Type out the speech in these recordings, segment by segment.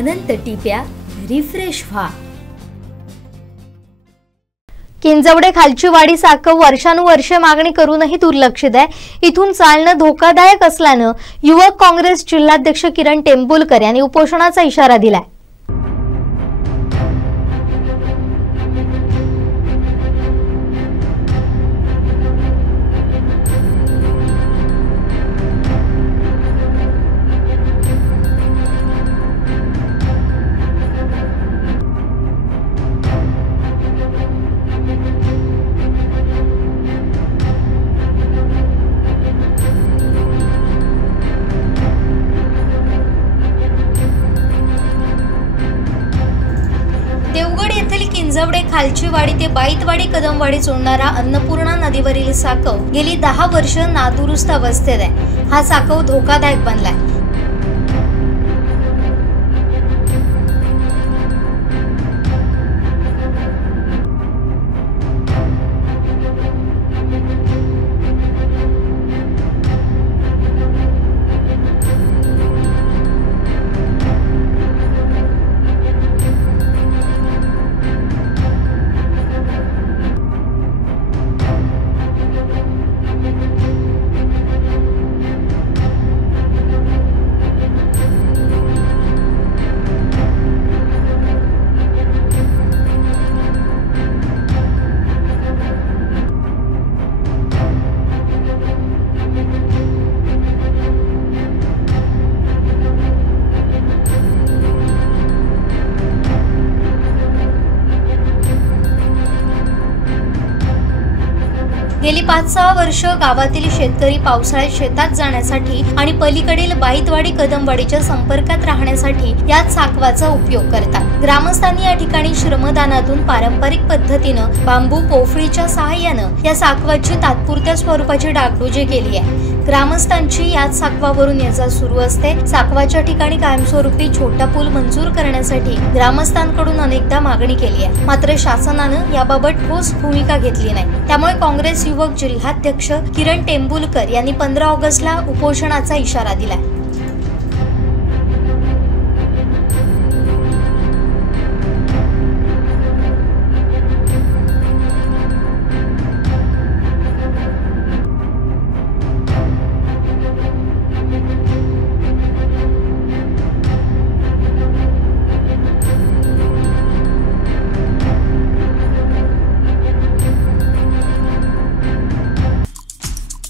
अनंत टिप्या refresh व्हा। किंजवडे खालची वाडी साकव वर्षानुवर्षे मागणी करूनही दुर्लक्षित आहे। इथून चालणं धोकादायक असल्यानं युवक काँग्रेस जिल्हाध्यक्ष किरण टेंबुलकर यांनी उपोषणाचा इशारा दिलाय। देवगड येथील किंजवडे खालची वाडी ते बाईतवाडी कदमवाडी जोडणारा अन्नपूर्णा नदीवरील साकव गेली 10 वर्ष नादुरुस्त अवस्थेत आहे। हा साकव धोकादायक बनलाय। गेली 5-6 वर्ष गावातील शेतकरी पावसाळ्यात शेतात जाण्यासाठी आणि पलीकडील बाईतवाडी कदमवाडीच्या संपर्कात राहण्यासाठी याच साकवाचा उपयोग करतात। ग्रामस्थांनी या ठिकाणी श्रमदानातून पारंपरिक पद्धतीनं बांबू पोफळीच्या सहाय्यानं या साकवाची तात्पुरत्या स्वरूपाची डागडुजी केली आहे। ग्रामस्थांची याच साकवावरून ये जा सुरू असते। साकवाच्या ठिकाणी कायमस्वरूपी छोटा पूल मंजूर करण्यासाठी ग्रामस्थांकडून अनेकदा मागणी केली आहे, मात्र शासनानं याबाबत ठोस भूमिका घेतली नाही। त्यामुळे काँग्रेस युवक जिल्हाध्यक्ष किरण टेंबुलकर यांनी 15 ऑगस्टला उपोषणाचा इशारा दिलाय।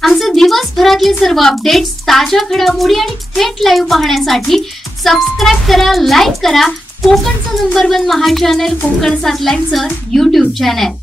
आमचे दिवसभरातले सर्व अपडेट्स, ताज्या घडामोडी आणि थेट लाईव्ह पाहण्यासाठी सबस्क्राइब करा, लाईक करा कोकणचं नंबर 1 महा चॅनल कोकण 7 लाईव्हचं YouTube चॅनल।